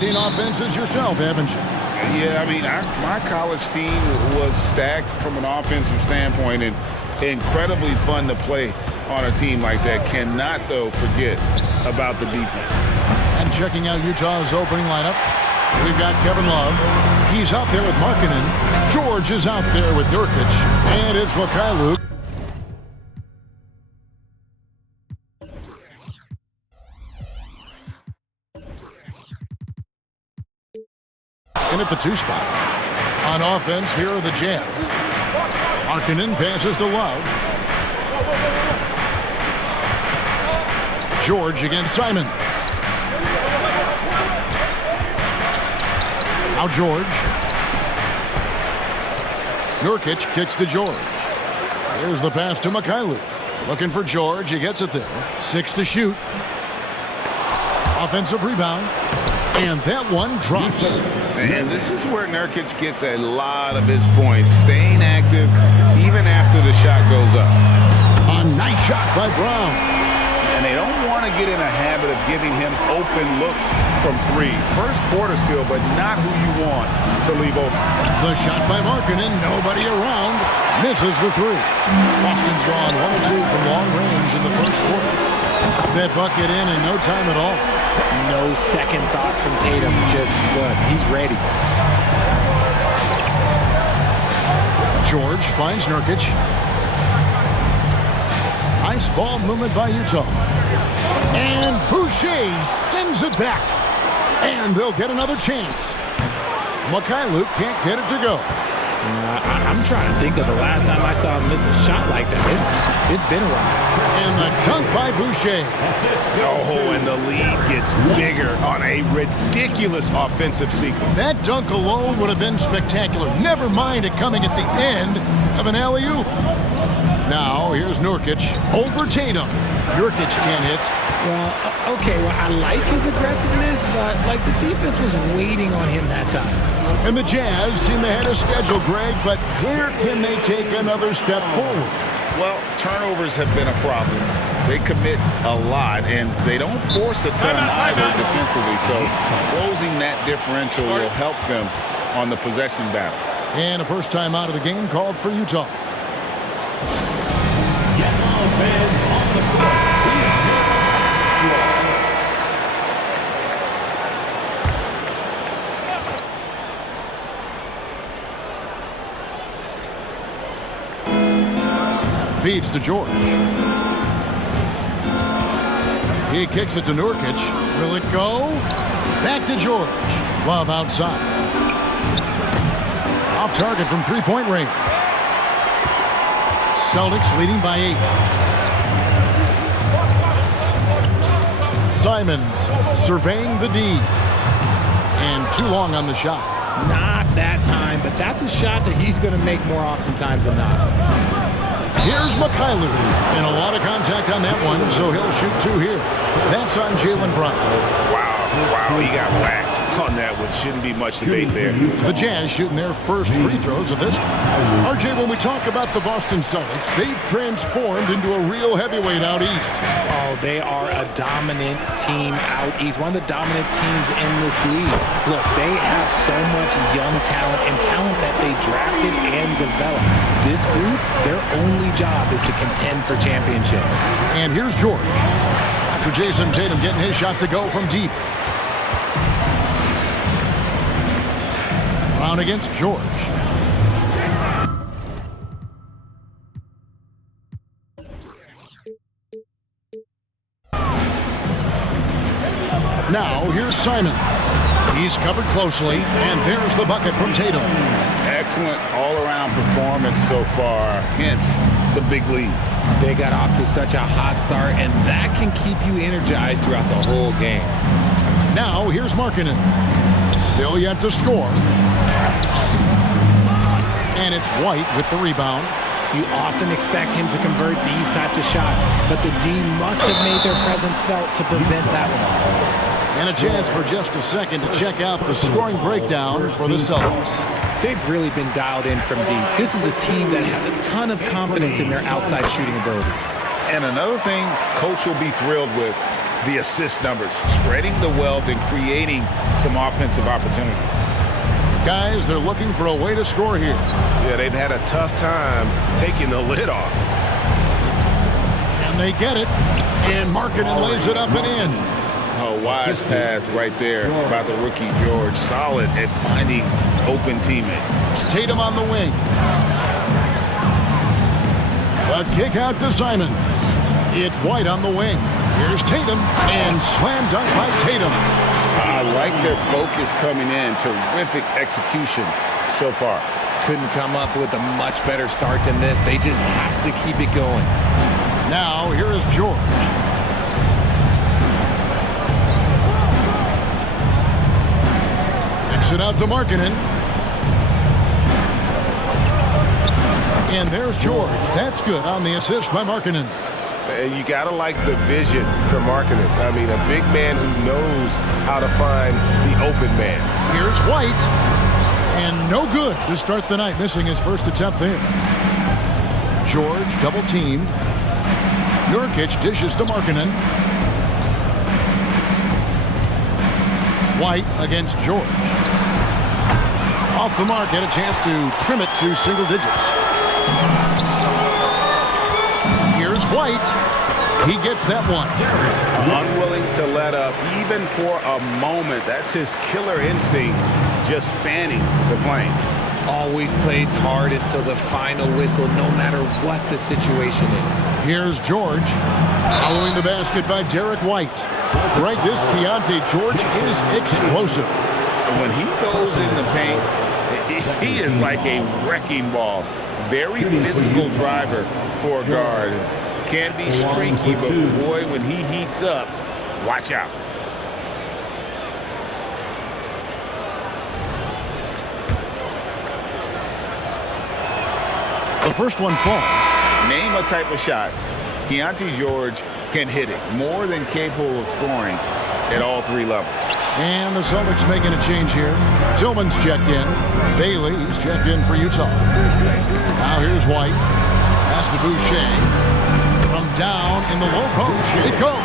Seen offenses yourself, haven't you? Yeah, I mean, my college team was stacked from an offensive standpoint and incredibly fun to play on a team like that. Cannot, though, forget about the defense. And checking out Utah's opening lineup, we've got Kevin Love. He's out there with Markkanen. George is out there with Nurkic. And it's Mikhailuk. In at the 2 spot. On offense, here are the Jazz. Markkanen passes to Love. George against Simon. Now George. Nurkic kicks to George. Here's the pass to Mikhailuk. Looking for George. He gets it there. 6 to shoot. Offensive rebound. And that one drops. And this is where Nurkic gets a lot of his points. Staying active even after the shot goes up. A nice shot by Brown. And they don't want to get in a habit of giving him open looks from 3. First quarter still, but not who you want to leave open. The shot by Markkanen, nobody around. Misses the 3. Boston's gone 1 of 2 from long range in the first quarter. That bucket in no time at all. No second thoughts from Tatum. Just good. He's ready. George finds Nurkic. Nice ball movement by Utah. And Boucher sends it back. And they'll get another chance. Mikhailuk can't get it to go. I'm trying to think of the last time I saw him miss a shot like that. It's been a while. And the dunk by Boucher. Oh, and the lead gets bigger on a ridiculous offensive sequence. That dunk alone would have been spectacular. Never mind it coming at the end of an alley-oop. Now, here's Nurkic over Tatum. Nurkic can't hit. Well, okay, I like his aggressiveness, but, the defense was waiting on him that time. And the Jazz seem ahead of schedule, Greg, but where can they take another step forward? Well, turnovers have been a problem. They commit a lot, and they don't force a ton either defensively, so closing that differential will help them on the possession battle. And a first time out of the game called for Utah. Feeds to George. He kicks it to Nurkic. Will it go? Back to George. Love outside. Off target from 3-point range. Celtics leading by 8. Simons surveying the D. And too long on the shot. Not that time, but that's a shot that he's going to make more oftentimes than not. Here's Mikhailuk. And a lot of contact on that one, so he'll shoot 2 here. That's on Jaylen Brown. Wow, he got whacked on that one. Shouldn't be much debate there. The Jazz shooting their first free throws of this. RJ, when we talk about the Boston Celtics, they've transformed into a real heavyweight out east. Oh, they are a dominant team out east. One of the dominant teams in this league. Look, they have so much young talent and talent that they drafted and developed. This group, their only job is to contend for championships. And here's George. After Jayson Tatum getting his shot to go from deep. Brown against George. Now, here's Simon. He's covered closely, and there's the bucket from Tatum. Excellent all-around performance so far, hence the big lead. They got off to such a hot start, and that can keep you energized throughout the whole game. Now, here's Markkanen. Still yet to score. And it's White with the rebound. You often expect him to convert these types of shots, but the D must have made their presence felt to prevent that one. And a chance for just a second to check out the scoring breakdown for the Celtics. They've really been dialed in from deep. This is a team that has a ton of confidence in their outside shooting ability. And another thing Coach will be thrilled with, the assist numbers, spreading the wealth and creating some offensive opportunities. Guys, they're looking for a way to score here. Yeah, they've had a tough time taking the lid off. And they get it. And Markkanen lays it up and in. A wise pass right there by the rookie George. Solid at finding open teammates. Tatum on the wing. A kick out to Simon. It's White on the wing. Here's Tatum, and slam dunk by Tatum. I like their focus coming in. Terrific execution so far. Couldn't come up with a much better start than this. They just have to keep it going. Now, here is George. Kicks it out to Markkanen. And there's George. That's good on the assist by Markkanen. And you got to like the vision for Markkanen. I mean, a big man who knows how to find the open man. Here's White. And no good to start the night, missing his first attempt there. George double-teamed. Nurkic dishes to Markkanen. White against George. Off the mark, had a chance to trim it to single digits. Here's White. He gets that one. Unwilling to let up even for a moment. That's his killer instinct, just fanning the flame. Always plays hard until the final whistle, no matter what the situation is. Here's George. Following the basket by Derek White. Right, this Keontae George is explosive. When he goes in the paint, he is like a wrecking ball. Very physical driver for a guard. Can be streaky, but boy, when he heats up, watch out. The first one falls. Name a type of shot Keontae George can hit it. More than capable of scoring at all three levels. And the Celtics making a change here. Tillman's checked in. Bailey's checked in for Utah. Now here's White. Pass to Boucher. From down in the low post, it goes.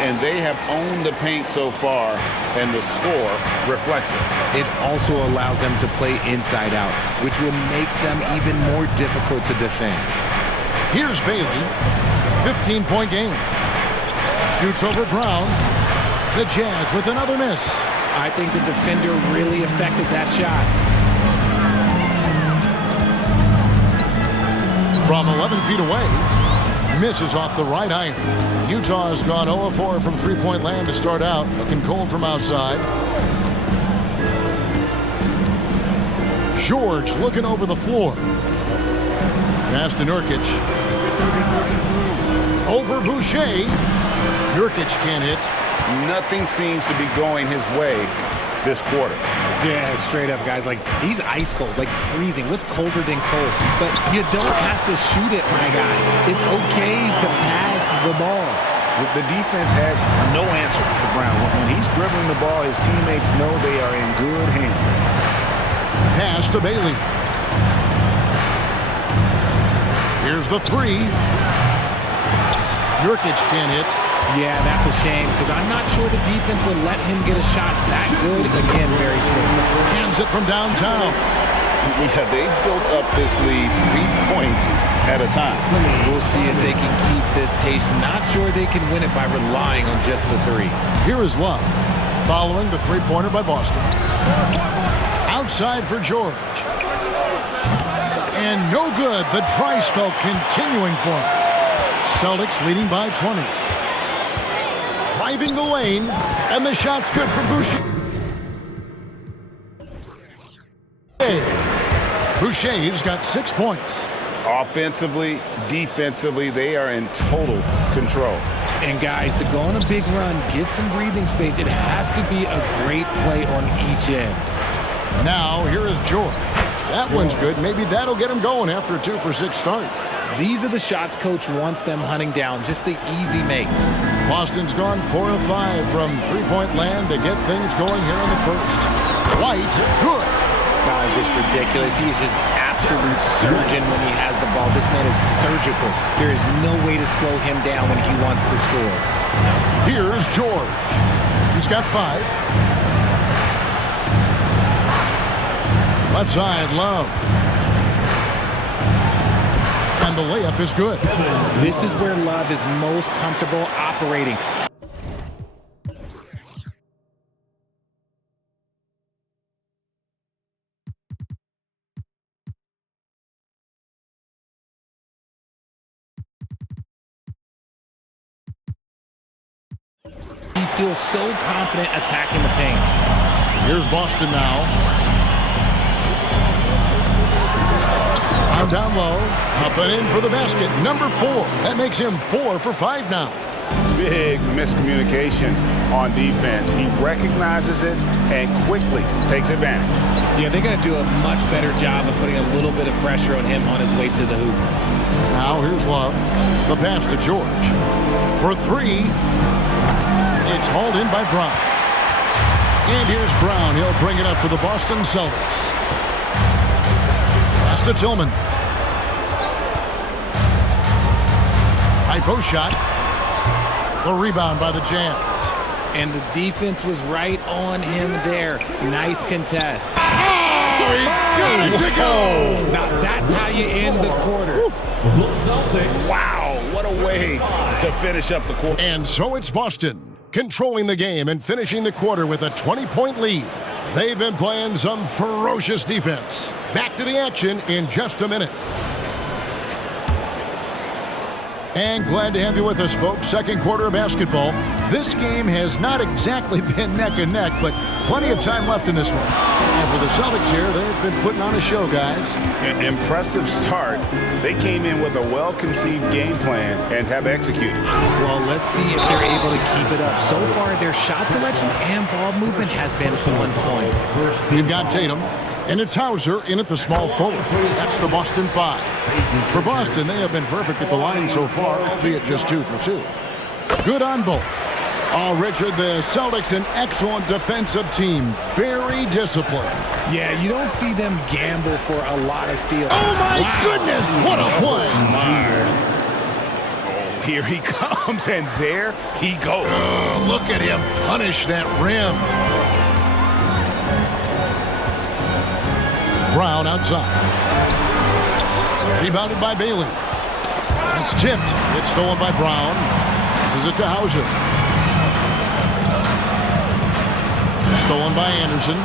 And they have owned the paint so far, and the score reflects it. It also allows them to play inside out, which will make them even more difficult to defend. Here's Bailey. 15-point game. Shoots over Brown. The Jazz with another miss. I think the defender really affected that shot. From 11 feet away, misses off the right iron. Utah has gone 0-4 from three-point land to start out. Looking cold from outside. George looking over the floor. Pass to Nurkic. Over Boucher. Nurkic can't hit. Nothing seems to be going his way this quarter. Yeah, straight up, guys. Like, he's ice cold, like freezing. What's colder than cold? But you don't have to shoot it, my guy. It's okay to pass the ball. The defense has no answer for Brown. When he's dribbling the ball, his teammates know they are in good hands. Pass to Bailey. Here's the three. Nurkic can't hit. Yeah, that's a shame, because I'm not sure the defense will let him get a shot that good again very soon. Hands it from downtown. Yeah, they built up this lead 3 points at a time. We'll see if they can keep this pace. Not sure they can win it by relying on just the three. Here is Love, following the three-pointer by Boston. Outside for George. And no good. The dry spell continuing for him. Celtics leading by 20. Driving the lane, and the shot's good for Boucher. Boucher's got 6 points. Offensively, defensively, they are in total control. And guys, to go on a big run, get some breathing space, it has to be a great play on each end. Now, here is George. That one's good. Maybe that'll get him going after a 2-for-6 start. These are the shots coach wants them hunting down, just the easy makes. Boston's gone 4 of 5 from three-point land to get things going here in the first. White, good. Guys, just ridiculous. He is just absolute surgeon when he has the ball. This man is surgical. There is no way to slow him down when he wants to score. Here's George. He's got 5. Left side, Love. And the layup is good. This is where Love is most comfortable operating. He feels so confident attacking the paint. Here's Boston now. Down low, up and in for the basket. Number 4. That makes him 4 for 5 now. Big miscommunication on defense. He recognizes it and quickly takes advantage. Yeah, they're going to do a much better job of putting a little bit of pressure on him on his way to the hoop. Now here's Love. The pass to George. For 3. It's hauled in by Brown. And here's Brown. He'll bring it up for the Boston Celtics. Pass to Tillman. High post shot. The rebound by the Jazz. And the defense was right on him there. Nice contest. Oh, he got it to go. Now that's how you end the quarter. Wow, what a way to finish up the quarter. And so it's Boston controlling the game and finishing the quarter with a 20-point lead. They've been playing some ferocious defense. Back to the action in just a minute. And glad to have you with us, folks. Second quarter of basketball. This game has not exactly been neck and neck, but plenty of time left in this one. And for the Celtics here, they've been putting on a show, guys. An impressive start. They came in with a well-conceived game plan and have executed. Well, let's see if they're able to keep it up. So far, their shot selection and ball movement has been on point. You've got Tatum. And it's Hauser in at the small forward. That's the Boston 5. For Boston, they have been perfect at the line so far, albeit just 2 for 2. Good on both. Oh, Richard, the Celtics, an excellent defensive team. Very disciplined. Yeah, you don't see them gamble for a lot of steals. Oh, my goodness. What a play. Oh, here he comes, and there he goes. Look at him punish that rim. Brown outside. Rebounded by Bailey. It's tipped. It's stolen by Brown. Passes it to Hauser. Stolen by Anderson.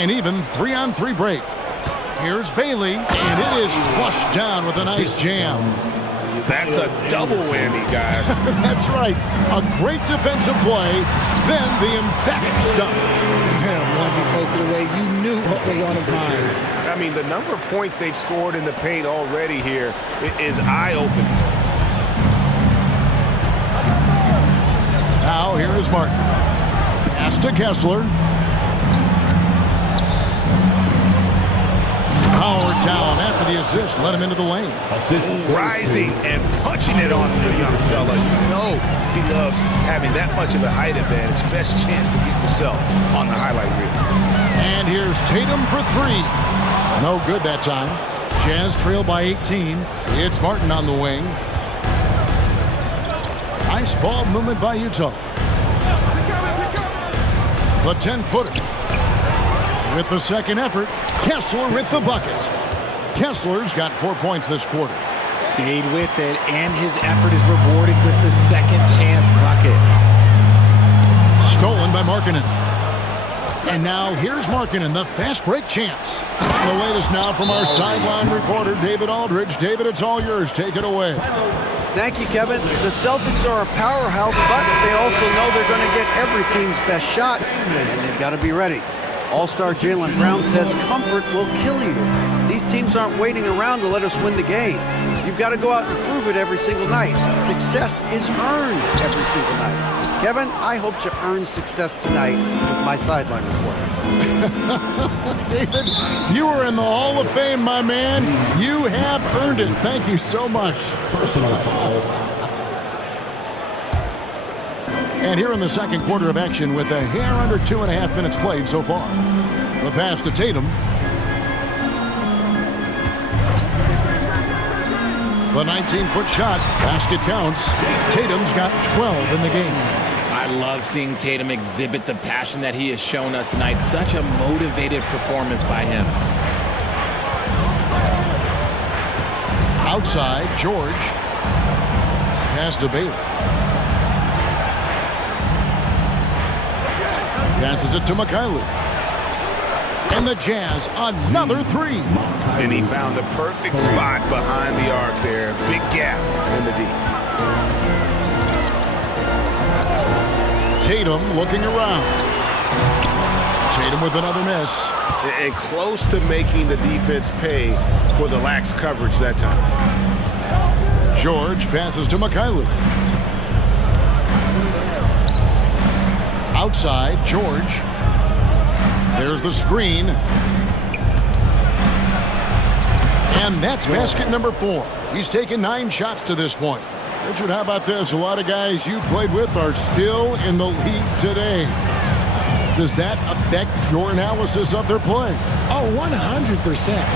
An even 3-on-3 break. Here's Bailey, and it is flushed down with a nice jam. That's a double whammy, guys. That's right. A great defensive play, then the emphatic stuff. Once he poked it away, you knew what was on his mind. I mean, the number of points they've scored in the paint already here is eye-opening. Now, here is Martin. Pass to Kessler. Howard down after the assist. Let him into the lane. Rising and punching it on the young fella. You know he loves having that much of a height advantage. Best chance to get yourself on the highlight reel. And here's Tatum for 3. No good that time. Jazz trail by 18. It's Martin on the wing. Nice ball movement by Utah. The 10-footer. With the second effort, Kessler with the bucket. Kessler's got 4 points this quarter. Stayed with it, and his effort is rewarded with the second chance bucket. Stolen by Markkanen. And now here's Markkanen, the fast break chance. The latest now from our sideline reporter, David Aldridge. David, it's all yours. Take it away. Thank you, Kevin. The Celtics are a powerhouse, but they also know they're going to get every team's best shot, and they've got to be ready. All-star Jaylen Brown says comfort will kill you. These teams aren't waiting around to let us win the game. You've got to go out and prove it every single night. Success is earned every single night. Kevin, I hope to earn success tonight with my sideline report. David, you are in the Hall of Fame, my man. You have earned it. Thank you so much. Personal foul. And here in the second quarter of action with a hair under 2.5 minutes played so far. The pass to Tatum. The 19-foot shot. Basket counts. Tatum's got 12 in the game. I love seeing Tatum exhibit the passion that he has shown us tonight. Such a motivated performance by him. Outside, George. Pass to Bailey. Passes it to Mikhailuk. And the Jazz, another three. And he found the perfect spot behind the arc there. Big gap in the D. Tatum looking around. Tatum with another miss. And close to making the defense pay for the lax coverage that time. George passes to Mikhailuk. Outside, George. There's the screen. And that's basket number 4. He's taken 9 shots to this point. Richard, how about this? A lot of guys you played with are still in the league today. Does that affect your analysis of their play? Oh, 100%.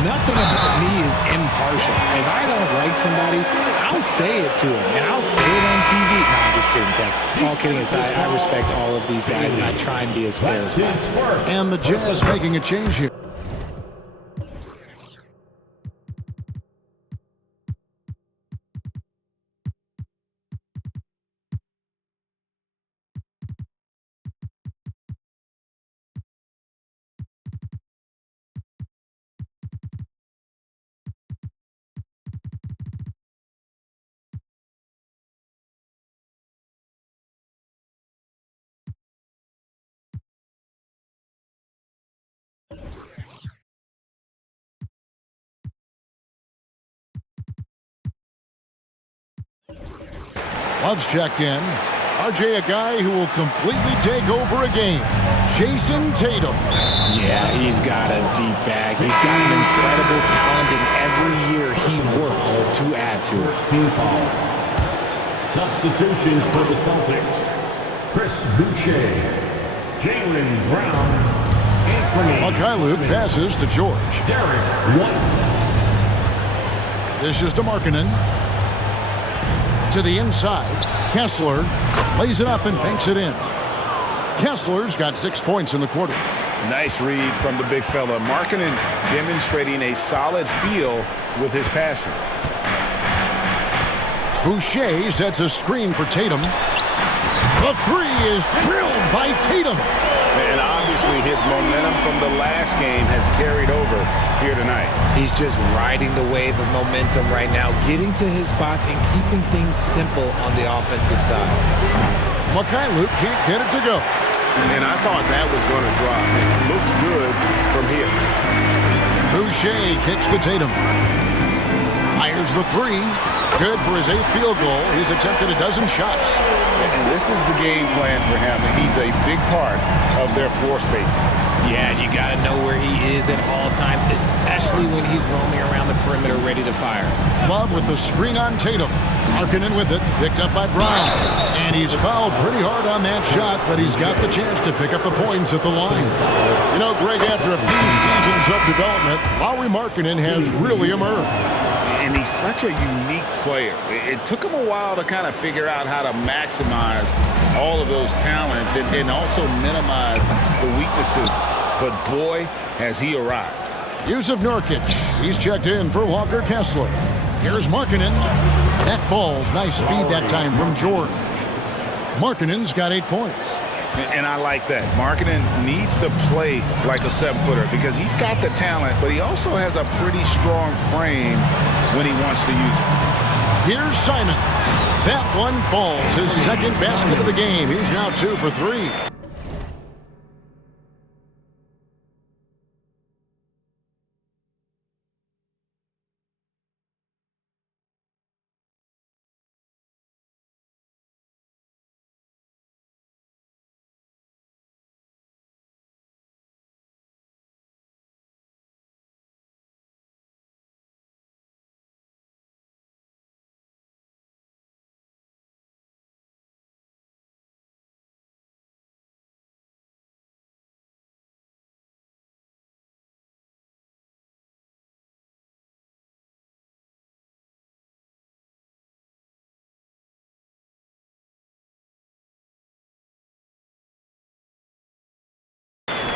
Nothing about me is impartial. If I don't like somebody, I'll say it to them, and I'll say it on TV. No, I'm just kidding, Ken. All kidding aside, I respect all of these guys, and I try and be as fair as possible. And the Jazz making a change here. Love's checked in. RJ, a guy who will completely take over a game. Jayson Tatum. Yeah, he's got a deep bag. He's got an incredible talent, and every year he works to add to it. Team foul. Substitutions for the Celtics. Chris Boucher, Jaylen Brown, Anthony. Mikhailuk passes to George. Derek White. Dishes to Markkanen. To the inside. Kessler lays it up and banks it in. Kessler's got 6 points in the quarter. Nice read from the big fella. Markkanen demonstrating a solid feel with his passing. Boucher sets a screen for Tatum. The three is drilled by Tatum. And obviously his momentum from the last game has carried over here tonight. He's just riding the wave of momentum right now, getting to his spots and keeping things simple on the offensive side. Mikhailuk can't get it to go. And I thought that was going to drop. It looked good from here. Boucher kicks to Tatum. Fires the three. Good for his 8th field goal. He's attempted a dozen shots. And this is the game plan for him. He's a big part of their floor spacing. Yeah, you got to know where he is at all times, especially when he's roaming around the perimeter ready to fire. Love with the screen on Tatum. Markkanen with it, picked up by Brown. And he's fouled pretty hard on that shot, but he's got the chance to pick up the points at the line. You know, Greg, after a few seasons of development, Lauri Markkanen has really emerged. And he's such a unique player. It took him a while to kind of figure out how to maximize all of those talents and also minimize the weaknesses. But boy, has he arrived. Yusuf Nurkic, he's checked in for Walker Kessler. Here's Markkanen. That falls. Nice feed that time from George. Markkanen's got 8 points. And I like that. Markkanen needs to play like a 7-footer because he's got the talent, but he also has a pretty strong frame when he wants to use it. Here's Simon. That one falls. His 2nd basket of the game. He's now 2 for 3.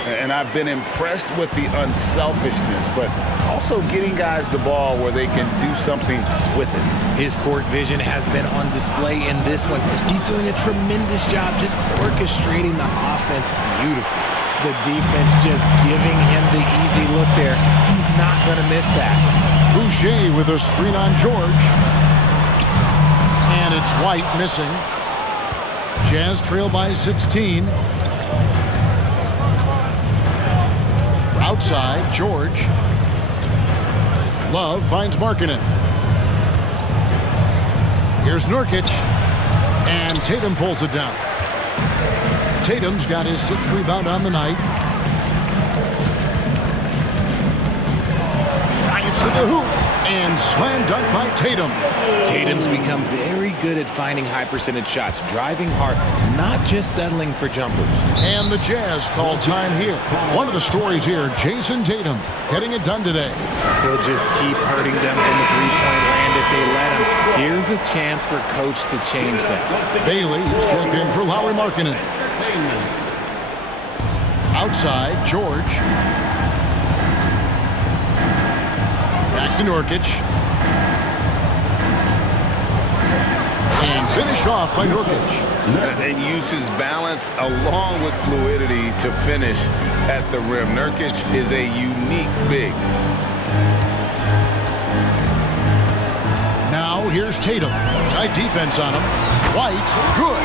And I've been impressed with the unselfishness, but also getting guys the ball where they can do something with it. His court vision has been on display in this one. He's doing a tremendous job just orchestrating the offense beautifully. The defense just giving him the easy look there. He's not going to miss that. Boucher with a screen on George. And it's White missing. Jazz trail by 16. Outside, George. Love finds Markkanen. Here's Nurkic. And Tatum pulls it down. Tatum's got his 6th rebound on the night. Drives to the hoop. And slam dunk by Tatum. Tatum's become very good at finding high-percentage shots, driving hard, not just settling for jumpers. And the Jazz call time here. One of the stories here, Jayson Tatum getting it done today. He'll just keep hurting them from the three-point land if they let him. Here's a chance for Coach to change that. Bailey is checked in for Lauri Markkanen. Outside, George. Back to Nurkic. And finished off by Nurkic. And uses balance along with fluidity to finish at the rim. Nurkic is a unique big. Now here's Tatum. Tight defense on him. White, good.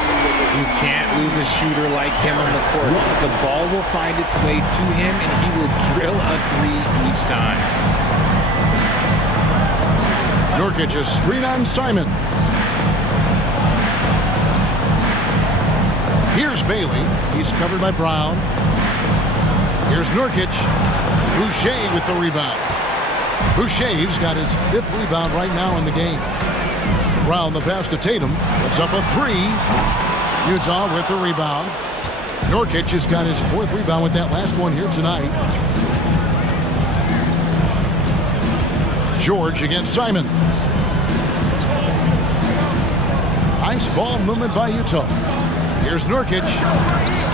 You can't lose a shooter like him on the court. The ball will find its way to him, and he will drill a three each time. Nurkic a screen on Simon. Here's Bailey. He's covered by Brown. Here's Nurkic. Boucher with the rebound. Boucher's got his 5th rebound right now in the game. Brown the pass to Tatum. Puts up a 3. Utah with the rebound. Nurkic has got his 4th rebound with that last one here tonight. George against Simon. Nice ball movement by Utah. Here's Nurkic.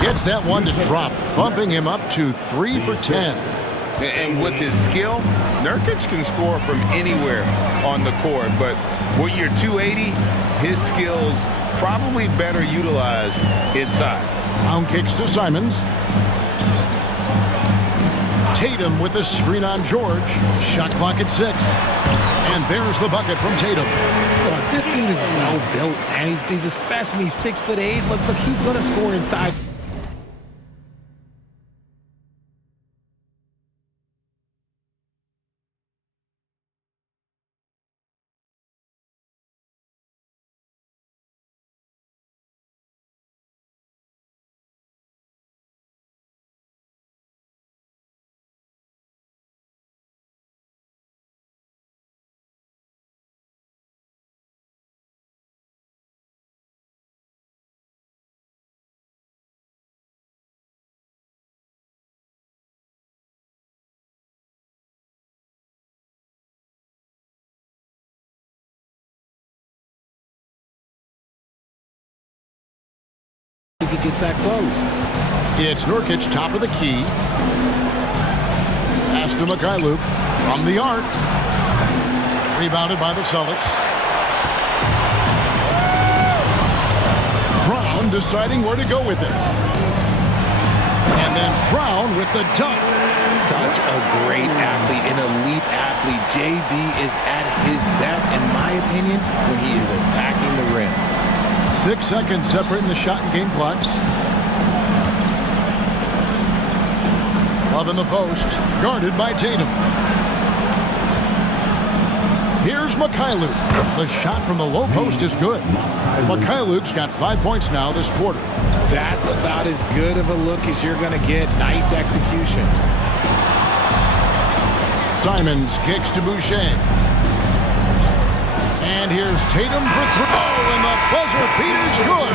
Gets that one to drop, bumping him up to 3 for 10. And with his skill, Nurkic can score from anywhere on the court. But when you're 280, his skills probably better utilized inside. Brown kicks to Simons. Tatum with a screen on George. Shot clock at 6. And there's the bucket from Tatum. Look, this dude is well built, man. He's a specimen. He's 6'8". Look, he's going to score inside. If he gets that close. It's Nurkic, top of the key. Pass to Mikhailuk from the arc. Rebounded by the Celtics. Brown deciding where to go with it. And then Brown with the dunk. Such a great athlete, an elite athlete. JB is at his best, in my opinion, when he is attacking the rim. 6 seconds separating the shot and game clocks. Love in the post, guarded by Tatum. Here's Mikhailuk. The shot from the low post is good. Mikhailuk's got 5 points now this quarter. That's about as good of a look as you're going to get. Nice execution. Simons kicks to Boucher. And here's Tatum for throw, and the buzzer beater's good.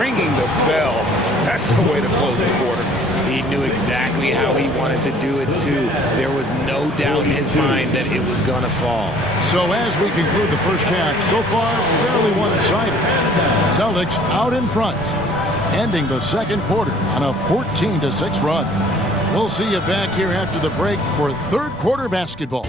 Ringing the bell. That's the way to close the quarter. He knew exactly how he wanted to do it, too. There was no doubt in his mind that it was going to fall. So as we conclude the first half, so far, fairly one-sided. Celtics out in front, ending the second quarter on a 14-6 run. We'll see you back here after the break for third quarter basketball.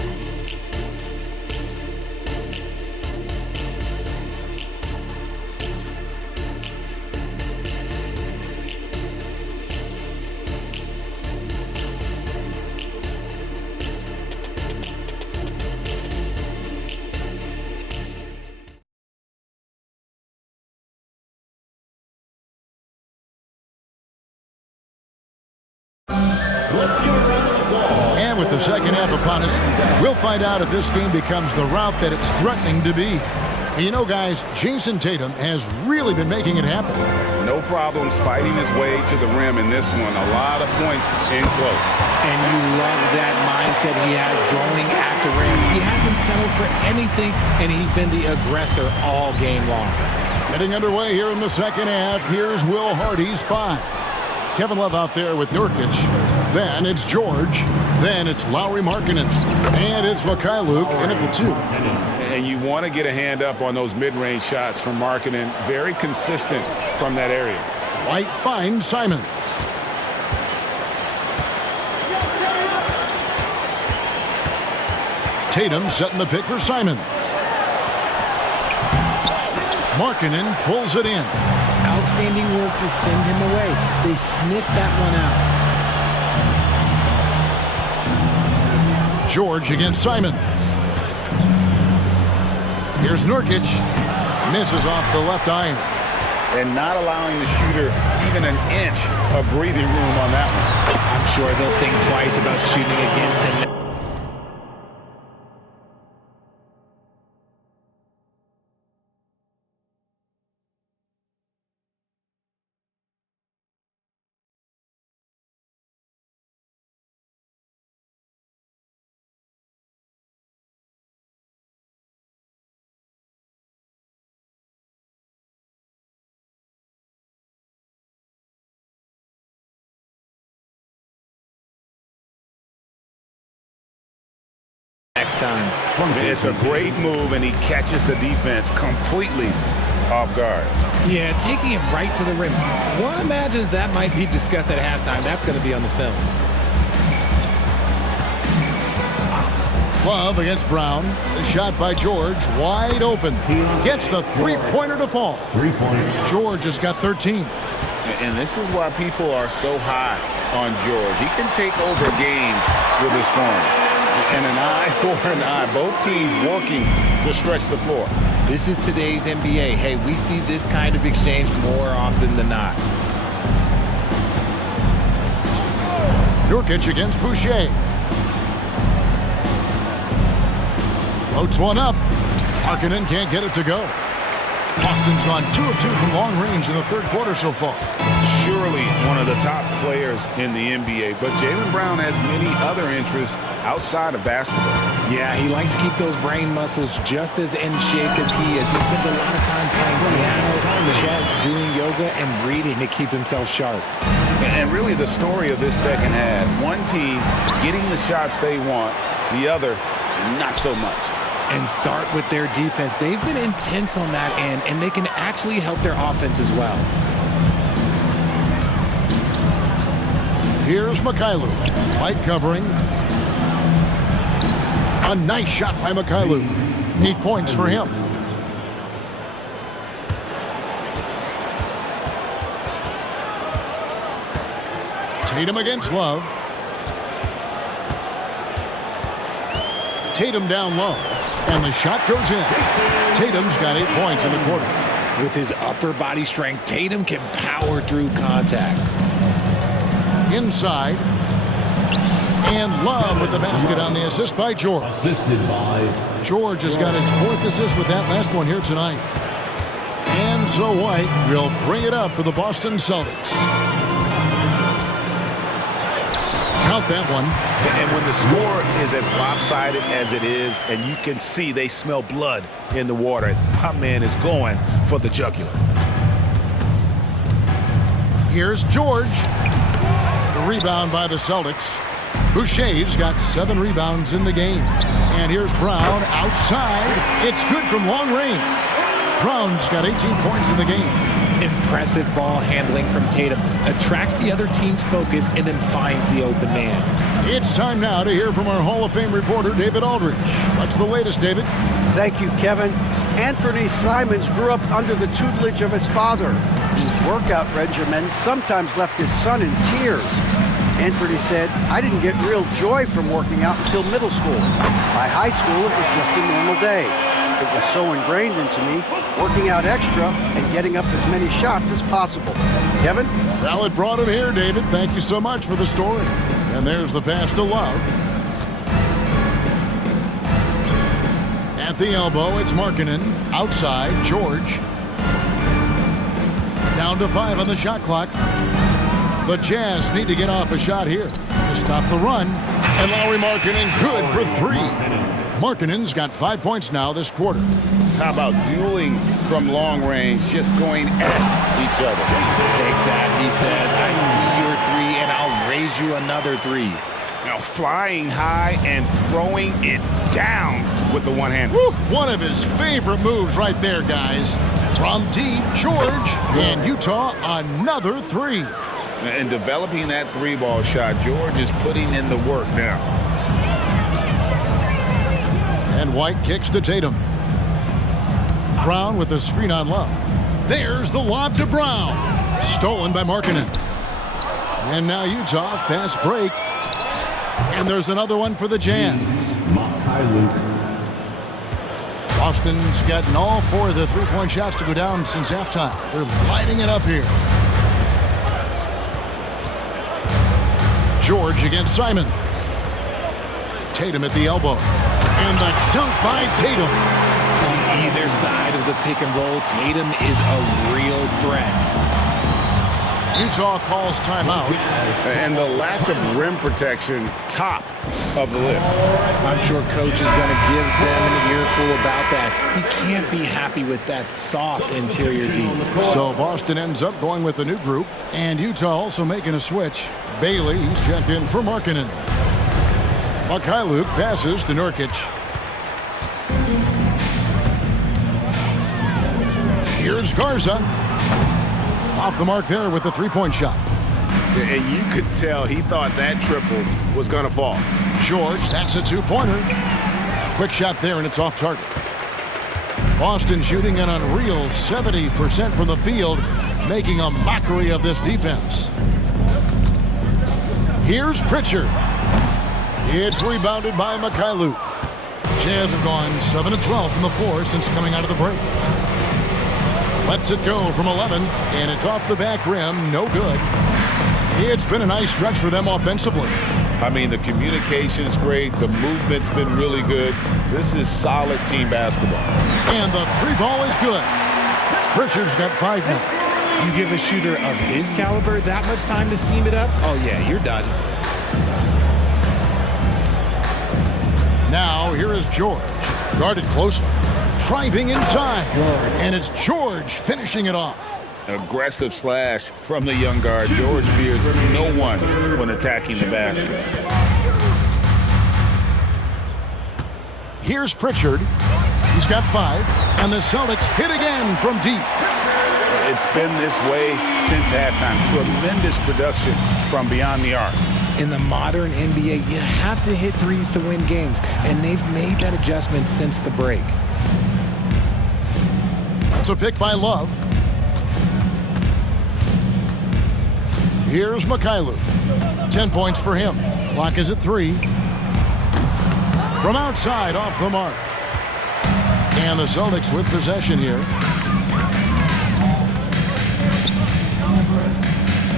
And with the second half upon us, we'll find out if this game becomes the rout that it's threatening to be. And you know, guys, Jayson Tatum has really been making it happen. No problems fighting his way to the rim in this one. A lot of points in close. And you love that mindset he has going at the rim. He hasn't settled for anything, and he's been the aggressor all game long. Getting underway here in the second half. Here's Will Hardy's 5. Kevin Love out there with Nurkic. Then it's George. Then it's Lauri Markkanen. And it's Mikhailuk in at the 2. And you want to get a hand up on those mid-range shots from Markkanen. Very consistent from that area. White finds Simons. Tatum setting the pick for Simons. Markkanen pulls it in. Outstanding work to send him away. They sniffed that one out. George against Simons. Here's Nurkic. Misses off the left iron. And not allowing the shooter even an inch of breathing room on that one. I'm sure they'll think twice about shooting against him. Next time. It's a great move, and he catches the defense completely off guard. Yeah, taking it right to the rim. One imagines that might be discussed at halftime. That's going to be on the film. Love against Brown. The shot by George, wide open. Gets the three-pointer to fall. 3 points. George has got 13. And this is why people are so high on George. He can take over games with his form. And an eye for an eye. Both teams working to stretch the floor. This is today's NBA. Hey, we see this kind of exchange more often than not. Nurkic against Boucher. Floats one up. Markkanen can't get it to go. Boston's gone 2 of 2 from long range in the third quarter so far. Surely one of the top players in the NBA, but Jaylen Brown has many other interests outside of basketball. Yeah, he likes to keep those brain muscles just as in shape as he is. He spends a lot of time playing piano, chess, doing yoga, and reading to keep himself sharp. And really the story of this second half, one team getting the shots they want, the other not so much. And start with their defense. They've been intense on that end, and they can actually help their offense as well. Here's Mikhailuk. Light covering. A nice shot by Mikhailuk. 8 points for him. Tatum against Love. Tatum down low. And the shot goes in. Tatum's got 8 points in the quarter. With his upper body strength, Tatum can power through contact. Inside. And Love with the basket on the assist by George. Assisted by George has got his 4th assist with that last one here tonight. And so White will bring it up for the Boston Celtics. Count that one. And when the score is as lopsided as it is, and you can see they smell blood in the water, my man is going for the jugular. Here's George. The rebound by the Celtics. Boucher's got 7 rebounds in the game. And here's Brown outside. It's good from long range. Brown's got 18 points in the game. Impressive ball handling from Tatum. Attracts the other team's focus and then finds the open man. It's time now to hear from our Hall of Fame reporter, David Aldridge. What's the latest, David? Thank you, Kevin. Anthony Simons grew up under the tutelage of his father, whose workout regimen sometimes left his son in tears. Anthony said, "I didn't get real joy from working out until middle school. By high school, it was just a normal day. It was so ingrained into me, working out extra and getting up as many shots as possible." Kevin? Well, it brought him here, David. Thank you so much for the story. And there's the pass to Love. At the elbow, it's Markkanen. Outside, George. Down to 5 on the shot clock. The Jazz need to get off a shot here to stop the run. And Lauri Markkanen good for 3. Markkanen's got 5 points now this quarter. How about dueling from long range, just going at each other? Take that, he says. I see your 3, and I'll raise you another 3. Now flying high and throwing it down with the one hand. Woo, one of his favorite moves right there, guys. From deep, George, and Utah another 3. And developing that 3-ball shot, George is putting in the work now. And White kicks to Tatum. Brown with the screen on Love. There's the lob to Brown. Stolen by Markkanen. And now Utah, fast break. And there's another one for the Jazz. Boston's gotten all 4 of the 3-point shots to go down since halftime. They're lighting it up here. George against Simons. Tatum at the elbow. And the dunk by Tatum. On either side of the pick and roll, Tatum is a real threat. Utah calls timeout. And the lack of rim protection, top of the list. I'm sure coach is going to give them an earful about that. He can't be happy with that soft interior D. So Boston ends up going with a new group. And Utah also making a switch. Bailey, he's checked in for Markkanen. Mikhailuk passes to Nurkic. Here's Garza. Off the mark there with the 3-point shot. And you could tell he thought that triple was going to fall. George, that's a 2-pointer. Quick shot there, and it's off target. Boston shooting an unreal 70% from the field, making a mockery of this defense. Here's Pritchard. It's rebounded by Mikhailuk. Jazz have gone 7-12 from the floor since coming out of the break. Lets it go from 11, and it's off the back rim. No good. It's been a nice stretch for them offensively. I mean, the communication's great. The movement's been really good. This is solid team basketball. And the 3-ball is good. Pritchard's got 5 now. You give a shooter of his caliber that much time to seam it up? Oh, yeah, you're done. Now, here is George. Guarded closely. Driving inside. And it's George finishing it off. Aggressive slash from the young guard. George fears no one when attacking the basket. Here's Pritchard. He's got 5. And the Celtics hit again from deep. It's been this way since halftime. Tremendous production from beyond the arc. In the modern NBA, you have to hit threes to win games, and they've made that adjustment since the break. That's a pick by Love. Here's Mikhailuk. 10 points for him. Clock is at 3. From outside, off the mark. And the Celtics with possession here.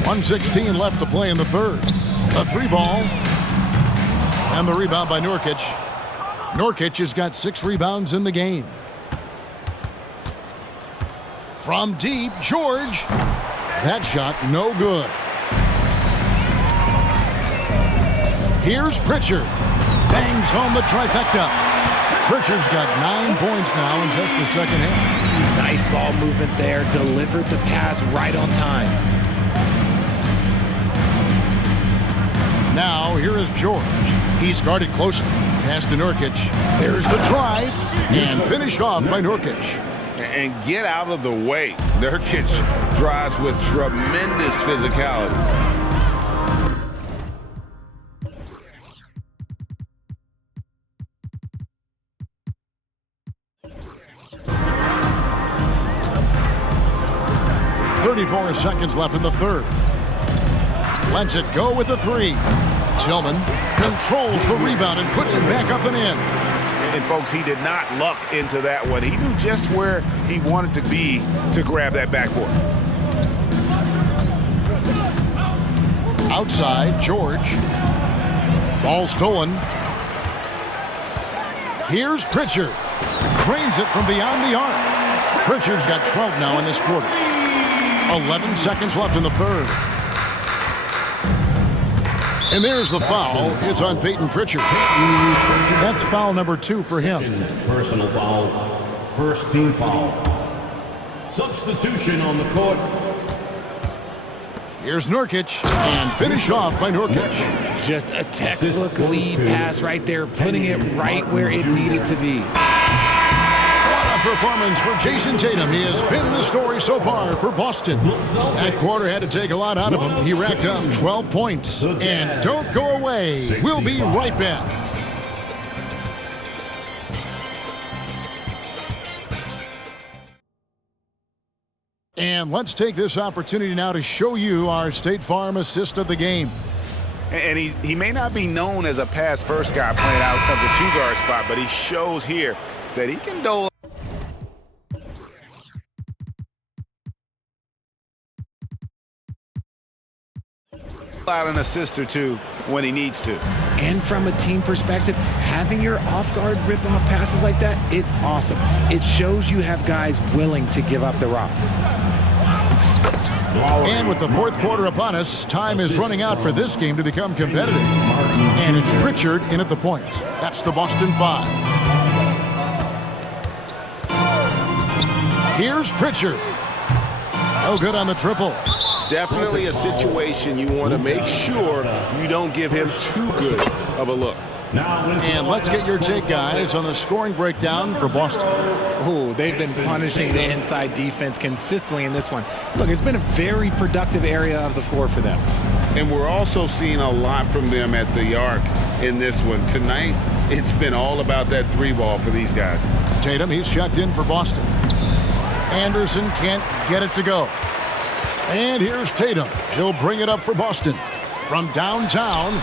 1:16 left to play in the third. A 3-ball. And the rebound by Nurkic. Nurkic has got 6 rebounds in the game. From deep, George. That shot no good. Here's Pritchard. Bangs home the trifecta. Pritchard's got 9 points now in just the second half. Nice ball movement there. Delivered the pass right on time. Now, here is George. He's guarded closely. Pass to Nurkic. There's the drive. And finished off by Nurkic. and get out of the way. Nurkic drives with tremendous physicality. .34 seconds left in the third. Lets it go with the three. Tillman controls the rebound and puts it back up and in. And folks, he did not luck into that one. He knew just where he wanted to be to grab that backboard. Outside, George. Ball stolen. Here's Pritchard. Cranes it from beyond the arc. Pritchard's got 12 now in this quarter. 11 seconds left in the third. And there's the foul. It's on Peyton Pritchard. That's foul number 2 for him. Personal foul. First team foul. Substitution on the court. Here's Nurkic, and finish off by Nurkic. Just a textbook lead pass right there, putting it right where it needed to be. Performance for Jayson Tatum. He has been the story so far for Boston. That quarter had to take a lot out of him. He racked up 12 points. And don't go away. We'll be right back. And let's take this opportunity now to show you our State Farm assist of the game. And he may not be known as a pass-first guy playing out of the two-guard spot, but he shows here that he can dole out an assist or two when he needs to. And from a team perspective, having your off-guard rip-off passes like that, it's awesome. It shows you have guys willing to give up the rock. And with the fourth quarter upon us, time is running out for this game to become competitive. And it's Pritchard in at the point. That's the Boston 5. Here's Pritchard. Oh, good on the triple. Definitely a situation you want to make sure you don't give him too good of a look. And let's get your take, guys, on the scoring breakdown for Boston. Oh, they've been punishing the inside defense consistently in this one. Look, it's been a very productive area of the floor for them. And we're also seeing a lot from them at the arc in this one. Tonight, it's been all about that three ball for these guys. Tatum, he's checked in for Boston. Anderson can't get it to go. And here's Tatum. He'll bring it up for Boston from downtown.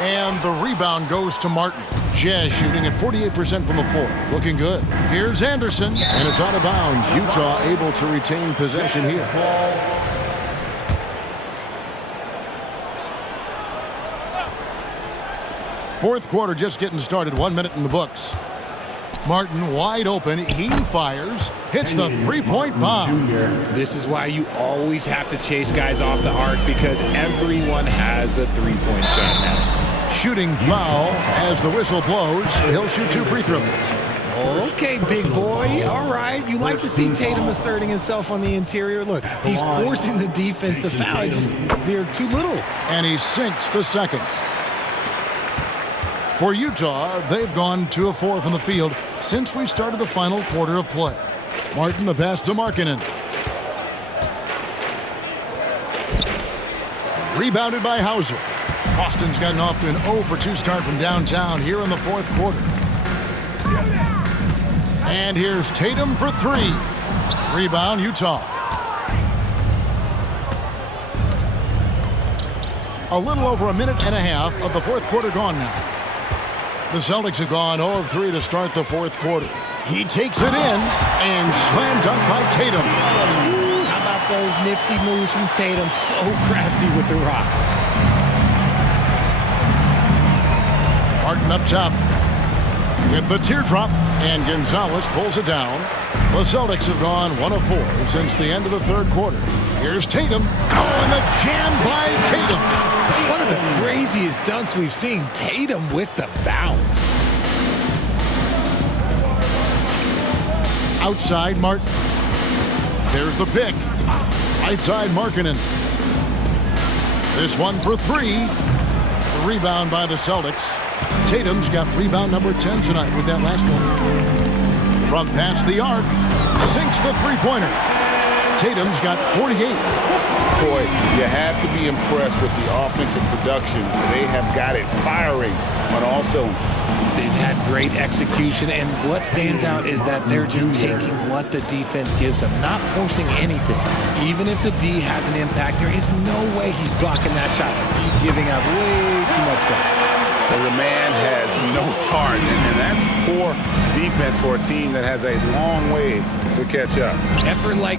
And the rebound goes to Martin. Jazz shooting at 48% from the floor. Looking good. Here's Anderson, and it's out of bounds. Utah able to retain possession here. Fourth quarter just getting started. 1 minute in the books. Martin wide open. He fires. Hits the three-point bomb. This is why you always have to chase guys off the arc, because everyone has a three-point shot now. Shooting foul as the whistle blows. He'll shoot 2 free throws. Okay, big boy. All right. You like to see Tatum asserting himself on the interior. Look, he's forcing the defense to foul. They're too little. And he sinks the second. For Utah, they've gone 2 of 4 from the field since we started the final quarter of play. Martin the pass to Markkanen. Rebounded by Hauser. Boston's gotten off to an 0 for 2 start from downtown here in the fourth quarter. And here's Tatum for 3. Rebound, Utah. A little over a minute and a half of the fourth quarter gone now. The Celtics have gone 0 of 3 to start the fourth quarter. He takes it in and slam dunk by Tatum. Ooh, how about those nifty moves from Tatum? So crafty with the rock. Martin up top with the teardrop, and Gonzalez pulls it down. The Celtics have gone 1 of 4 since the end of the third quarter. Here's Tatum. Oh, and the jam by Tatum. One of the craziest dunks we've seen. Tatum with the bounce. Outside, Martin. There's the pick. Right side, Markkanen. This one for 3. The rebound by the Celtics. Tatum's got rebound number 10 tonight with that last one. From past the arc, sinks the three-pointer. Tatum's got 48. Boy, you have to be impressed with the offensive production. They have got it firing on all cylinders. They've had great execution, and what stands out is that they're just taking what the defense gives them, not forcing anything. Even if the D has an impact, there is no way he's blocking that shot. He's giving up way too much size. The man has no heart, and that's poor defense for a team that has a long way to catch up. Effort like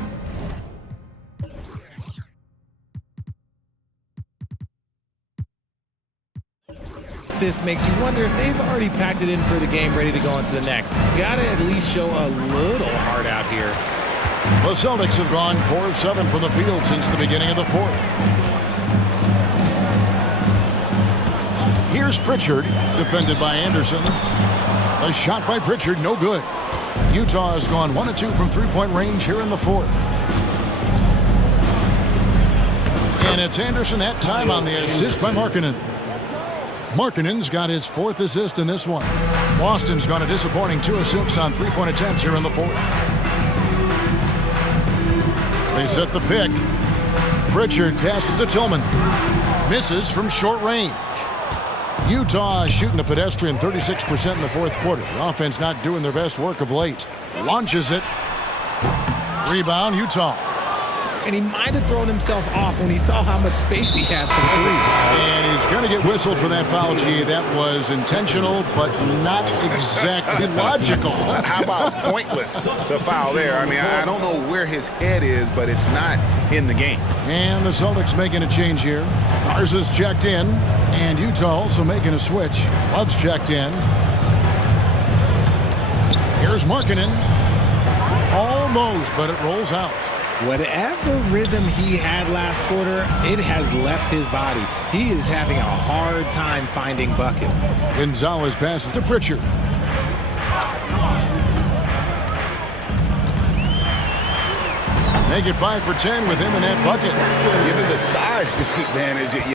this makes you wonder if they've already packed it in for the game, ready to go on to the next. Gotta at least show a little heart out here. The Celtics have gone 4 of 7 from the field since the beginning of the fourth. Here's Pritchard, defended by Anderson. A shot by Pritchard, no good. Utah has gone 1 of 2 from three-point range here in the fourth. And it's Anderson that time on the assist by Markkanen. Markkanen's got his 4th assist in this one. Boston's gone a disappointing 2 of 6 on three-point attempts here in the fourth. They set the pick. Pritchard passes to Tillman. Misses from short range. Utah shooting a pedestrian 36% in the fourth quarter. The offense not doing their best work of late. Launches it. Rebound, Utah. And he might have thrown himself off when he saw how much space he had for the three. And he's going to get whistled for that foul, G. That was intentional, but not exactly logical. How about pointless to foul there? I mean, I don't know where his head is, but it's not in the game. And the Celtics making a change here. Garza's checked in, and Utah also making a switch. Love's checked in. Here's Markkanen. Almost, but it rolls out. Whatever rhythm he had last quarter, it has left his body. He is having a hard time finding buckets. Gonzalez passes to Pritchard. Make it 5 for 10 with him in that bucket. Given the size disadvantage, you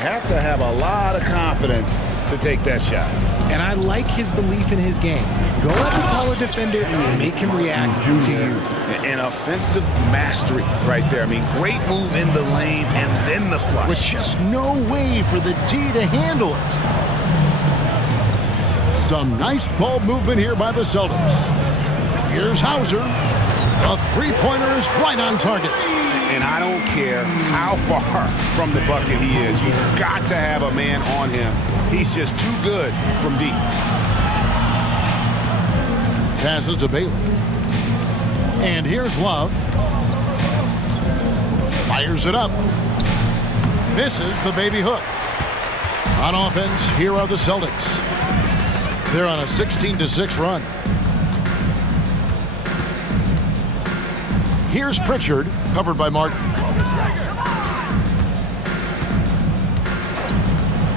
have to have a lot of confidence to take that shot. And I like his belief in his game. Go at the taller defender, make him react to you. An offensive mastery right there. I mean, great move in the lane and then the flush. With just no way for the D to handle it. Some nice ball movement here by the Celtics. Here's Hauser. A three-pointer is right on target. And I don't care how far from the bucket he is. You've got to have a man on him. He's just too good from deep. Passes to Bailey. And here's Love. Fires it up. Misses the baby hook. On offense, here are the Celtics. They're on a 16-6 run. Here's Pritchard, covered by Martin.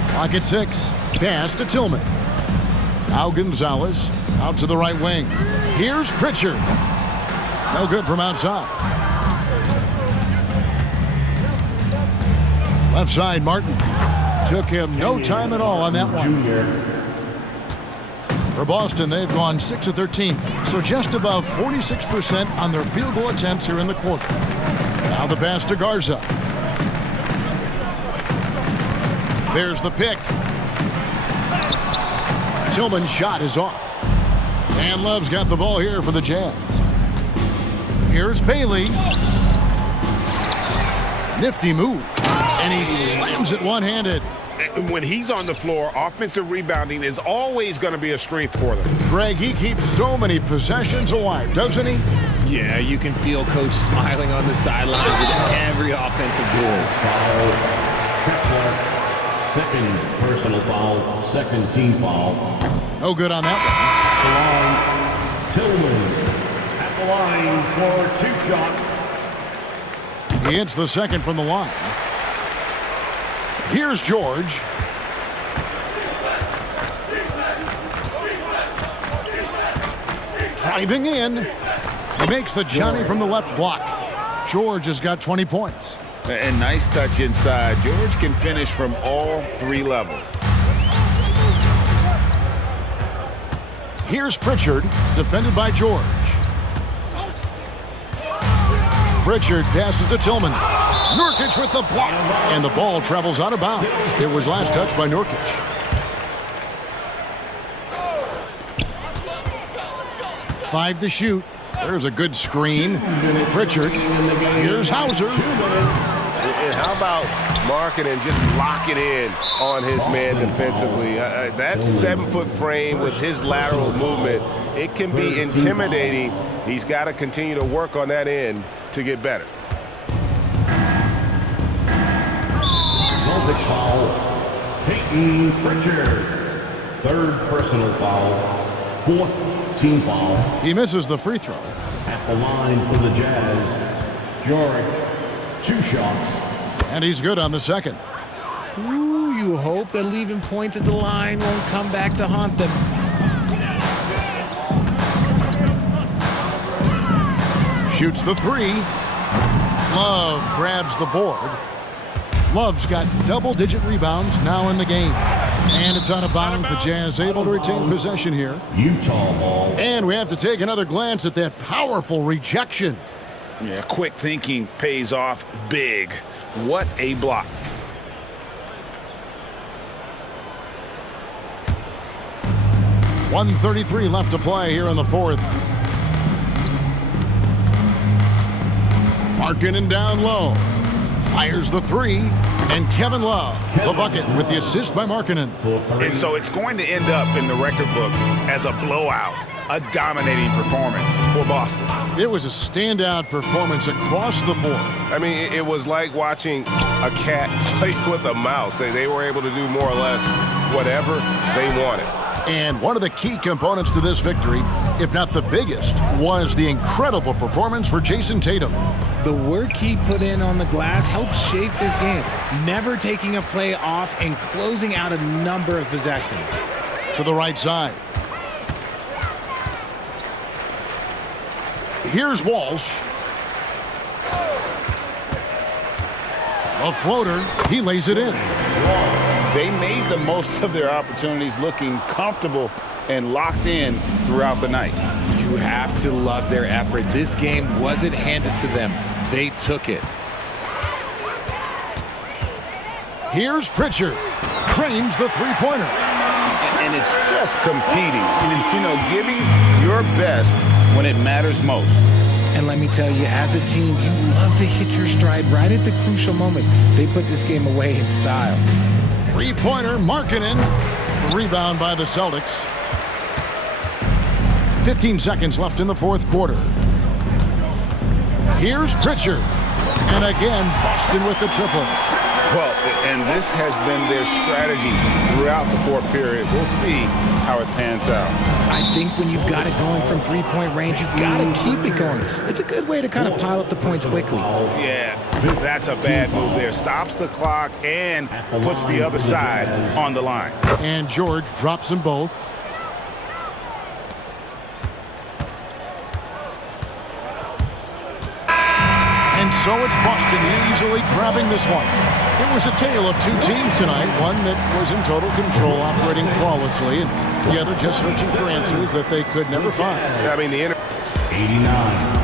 Clock at 6. Pass to Tillman. Now Gonzalez out to the right wing. Here's Pritchard. No good from outside. Left side, Martin. Took him no time at all on that one. For Boston, they've gone 6 of 13, so just above 46% on their field goal attempts here in the quarter. Now the pass to Garza. There's the pick. Tillman's shot is off. And Love's got the ball here for the Jazz. Here's Bailey. Nifty move. And he slams it one-handed. When he's on the floor, offensive rebounding is always going to be a strength for them. Greg, he keeps so many possessions alive, doesn't he? Yeah, you can feel Coach smiling on the sidelines with every offensive goal. Second personal foul, second team foul. No good on that The line, Tillman at the line for 2 shots. one. He hits the second from the line. Here's George. Driving in. He makes the Johnny from the left block. George has got 20 points. And nice touch inside. George can finish from all 3 levels. Here's Pritchard, defended by George. Pritchard passes to Tillman. Nurkic with the block. And the ball travels out of bounds. It was last touched by Nurkic. Five to shoot. There's a good screen. Pritchard. Here's Hauser. And how about marketing just locking in on his man defensively? That 7-foot frame with his lateral movement, it can be intimidating. He's got to continue to work on that end to get better. Celtics foul. Peyton Pritchard. 3rd personal foul. 4th team foul. He misses the free throw. At the line for the Jazz, George, 2 shots. And he's good on the second. Ooh, you hope that leaving points at the line won't come back to haunt them. Shoots the 3. Love grabs the board. Love's got double-digit rebounds now in the game. And it's out of bounds. The Jazz able to retain possession here. Utah ball. And we have to take another glance at that powerful rejection. Yeah, quick thinking pays off big. What a block. .133 left to play here in the 4th. Markkanen down low. Fires the 3. And Kevin Love, the bucket with the assist by Markkanen. And so it's going to end up in the record books as a blowout, a dominating performance for Boston. It was a standout performance across the board. I mean, it was like watching a cat play with a mouse. They were able to do more or less whatever they wanted. And one of the key components to this victory, if not the biggest, was the incredible performance for Jayson Tatum. The work he put in on the glass helped shape this game, never taking a play off and closing out a number of possessions. To the right side. Here's Walsh. A floater. He lays it in. They made the most of their opportunities, looking comfortable and locked in throughout the night. You have to love their effort. This game wasn't handed to them. They took it. Here's Pritchard. Cranes the three-pointer. And it's just competing, you know, giving your best when it matters most. And let me tell you, as a team, you love to hit your stride right at the crucial moments. They put this game away in style. Three-pointer, Markkanen. Rebound by the Celtics. 15 seconds left in the 4th quarter. Here's Pritchard. And again, Boston with the triple. Well, and this has been their strategy throughout the 4th period. We'll see how it pans out. I think when you've got it going from three-point range, you've got to keep it going. It's a good way to kind of pile up the points quickly. Yeah, that's a bad move there. Stops the clock and puts the other side on the line. And George drops them both. And so it's Boston easily grabbing this one. It was a tale of two teams tonight, one that was in total control, operating flawlessly, and the other just searching for answers that they could never find. I mean, the 89.